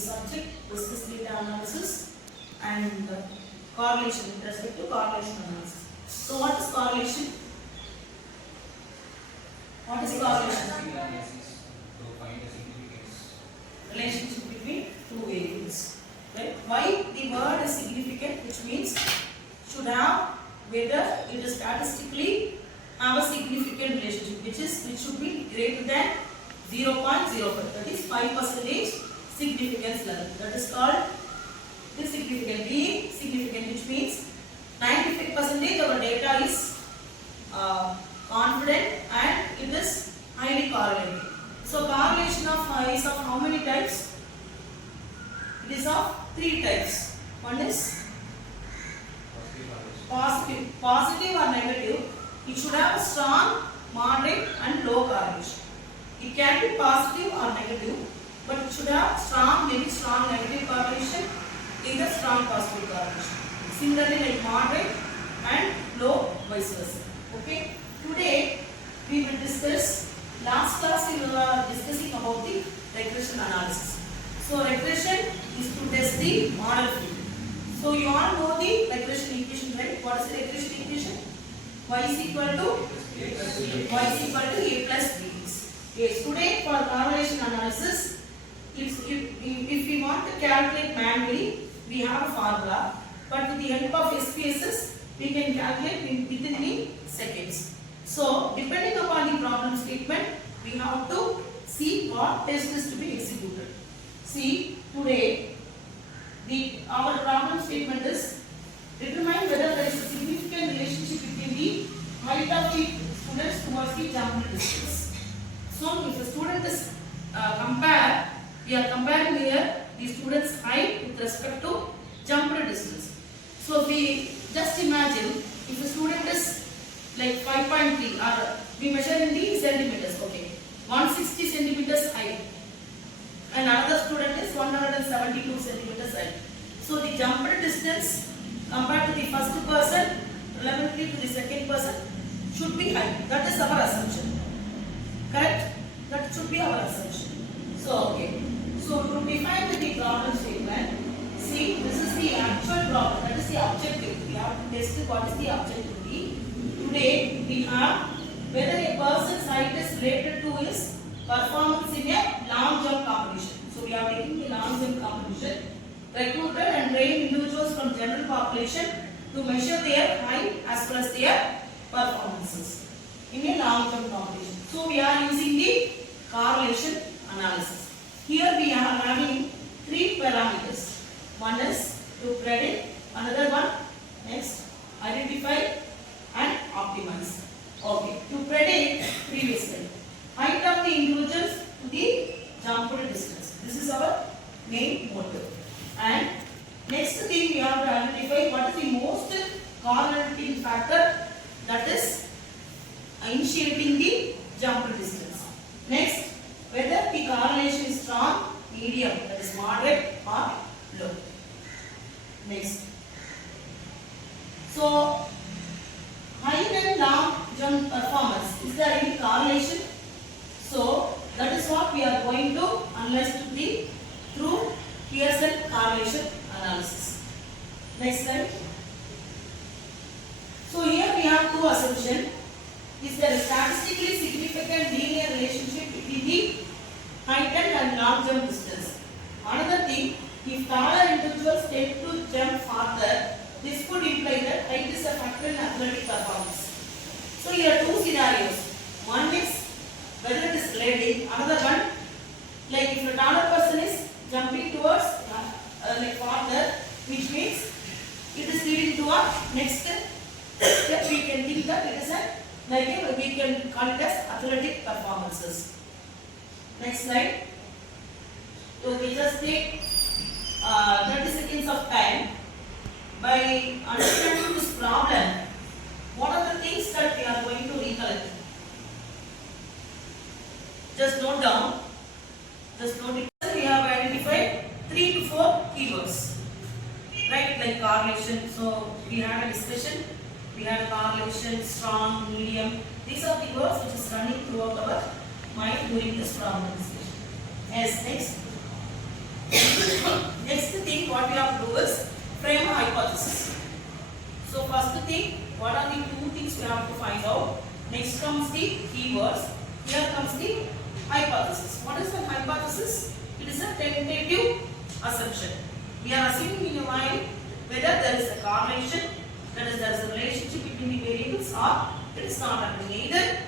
subject, business data analysis and correlation with respect to correlation analysis. So what is correlation? What is correlation? Relationship between two variables. Right? Why the word is significant, which means should have whether it is statistically have a significant relationship, which should be greater than 0.05. That is 5% significance level. That is called the significant. Being significant, which means 95% our data is confident and it is highly correlated. So correlation is of how many types? It is of 3 types. One is positive or negative. It should have a strong, moderate and low correlation. It can be positive or negative, but it should have strong, maybe strong negative correlation, either strong positive correlation. Similarly, like moderate and low, vice versa. Okay. Today we will discuss. Last class we were discussing about the regression analysis. So regression is to test the model field. So you all know the regression equation, right? What is the regression equation? Y is equal to A plus B. Yes. Today for correlation analysis, if we want to calculate manually, we have a formula. But with the help of SPSS, we can calculate within seconds. So depending upon the problem statement, we have to see what test is to be executed. See, today our problem statement is determine whether there is a significant relationship between the height of the students towards the jumped distance. So if the student is we are comparing here the student's height with respect to jumped distance. So we just imagine if the student is like 5.3 or we measure in the centimeters, okay, 160 centimeters height and another student is 172 centimeters height. So the jumped distance compared to the first person relatively to the second person should be high. That is our assumption. Correct? That should be our assumption. So okay. So to define the problem statement, see, this is the actual problem. That is the objective. We have to test what is the objective. Today we have whether a person's height is related to his performance in a long jump competition. So we are taking the long jump competition, recruited and trained individuals from general population to measure their height as well as their performances in a long jump competition. So we are using the correlation analysis. Here we are having 3 parameters. One is to predict, another one next identify and optimize. Okay, to predict previously height of the individuals to the jumped distance. This is our main motive. And next thing we have to identify what is the most correlating factor, that is initiating the jumped distance. Next, whether the correlation is strong, medium, that is moderate or low. Next. So height and long jump performance, is there any correlation? So that is what we are going to analyze through Pearson correlation analysis. Next slide. So here we have 2 assumptions. Is there a statistically significant linear relationship between the height and long jump distance? Another thing, if taller individuals tend to jump farther, this could imply that height is a factor in athletic performance. So here are 2 scenarios. One is whether it is relating, another one like if a taller person is jumping towards like farther, which means it is leading to a next step. We can think that it is we can call it as athletic performances. Next slide. So we just take 30 seconds of time. By understanding this problem, what are the things that we are going to recollect? Just note down. Just note it. We have identified 3 to 4 keywords, right? Like correlation. So we had a discussion. We had correlation, strong, medium. These are the words which is running throughout our mind during this problem discussion. Yes, next. tentative assumption. We are assuming in your mind whether there is a correlation, that is there is a relationship between the variables or it is not happening. Either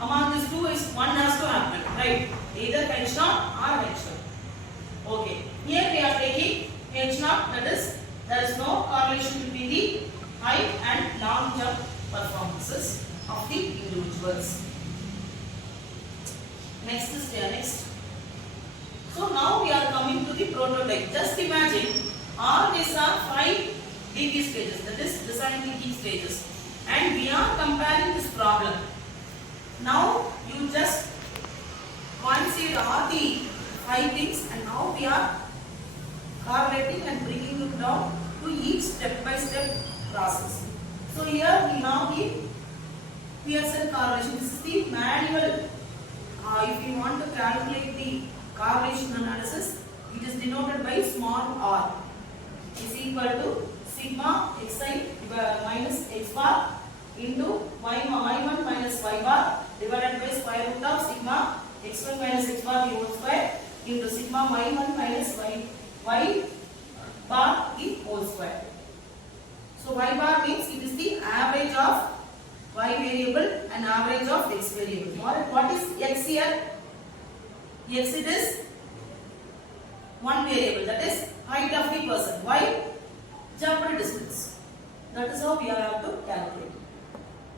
among these two is one has to happen, right? Either H naught or H one. Okay. Here we are taking H naught, that is there is no correlation between the height and long jump performances of the individuals. Next is next. So now we are coming to the prototype. Just imagine all these are 5 DT stages, that is design thinking stages, and we are comparing this problem. Now you just consider all the 5 things, and now we are correlating and bringing it down to each step-by-step process. So here we have the Pearson correlation. This is the manual. If you want to calculate the correlation analysis, it is denoted by small r. Is equal to sigma xi minus x bar into y1 minus y bar divided by square root of sigma x1 minus x bar the whole square into sigma y1 minus y bar the whole square. So y bar means it is the average of y variable and average of x variable. What is x here? X it is one variable, that is height of the person. Y jump distance. That is how we have to calculate.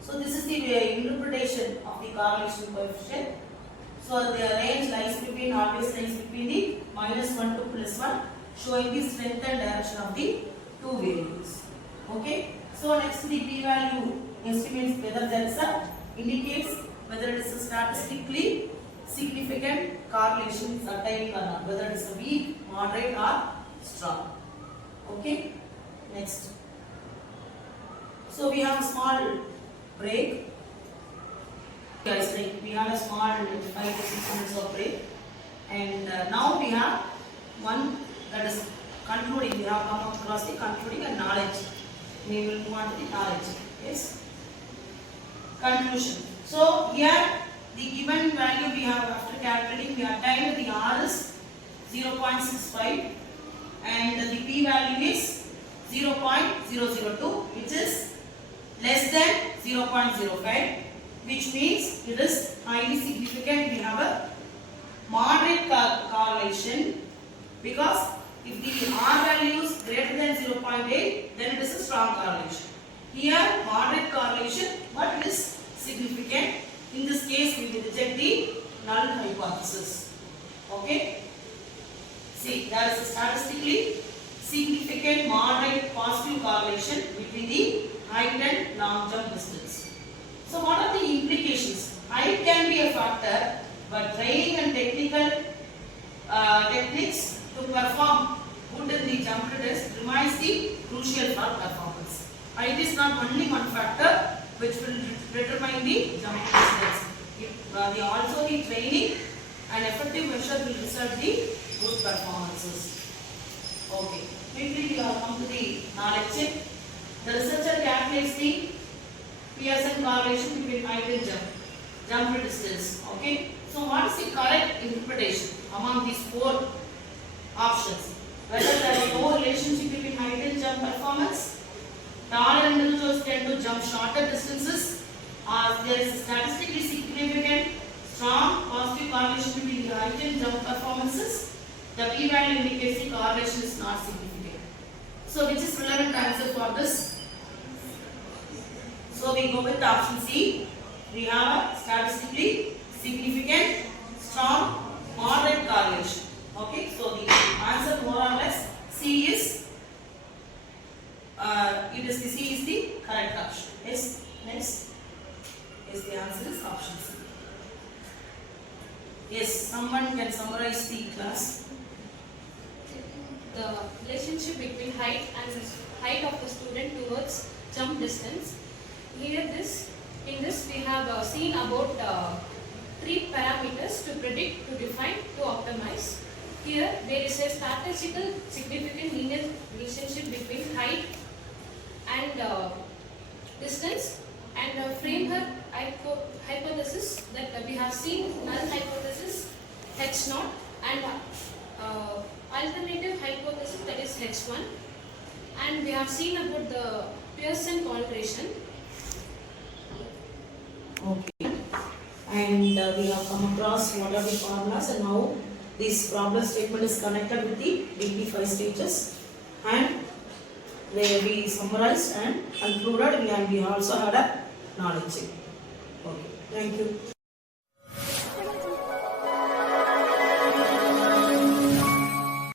So this is the interpretation of the correlation coefficient. So the range lies between, always lies between the -1 to +1, showing the strength and direction of the two variables. Okay. So next the p-value estimates whether there is a indicates whether it is a statistically significant correlation is attaining or not, whether it is a weak, moderate or strong. Okay. Next. So we have a small break. Guys, like we have a small 5 to 6 minutes of break, and now we have one that is concluding. We have come across the concluding and knowledge. We will move on to the knowledge. Yes. Conclusion. So here the given value we have after calculating, we attained the R is 0.65 and the P value is 0.002, which is less than 0.05, which means it is highly significant. We have a moderate correlation, because if the R value is greater than 0.8, then it is a strong correlation. Here moderate correlation, but it is significant. In this case, we will reject the null hypothesis. Okay. See, there is a statistically significant moderate positive correlation between the height and long jump distance. So what are the implications? Height can be a factor, but training and technical techniques to perform good in the jump test remains the crucial for performance. Height is not only one factor which will determine the jump distance. Also the training and effective measure will result the good performances. Okay. Quickly we have come to the knowledge check. The researcher calculates the Pearson correlation between height and jump distance. Okay. So what is the correct interpretation among these 4 options? Whether there is no relationship between height and jump performance, taller individuals tend to jump shorter distances, or there is a statistically significant strong positive correlation between the height and jump performances, the p-value indicates the correlation is not significant. So which is relevant answer for this? So we go with option C. We have a statistically significant strong moderate correlation. Okay, so the answer more or less C is C is the correct option. Yes. Next. Yes, the answer is option C. Yes, someone can summarize the class. The relationship between height and height of the student towards jump distance. Here in this we have seen about 3 parameters to predict, to define, to optimize. Here there is a statistical significant linear relationship between height and distance, and frame her hypothesis that we have seen null hypothesis H0 and alternative hypothesis, that is H1, and we have seen about the Pearson correlation. Okay. And we have come across what are the formulas and how this problem statement is connected with the degree 5 stages, and they we summarized and concluded. We also had a knowledge check. Okay. Thank you.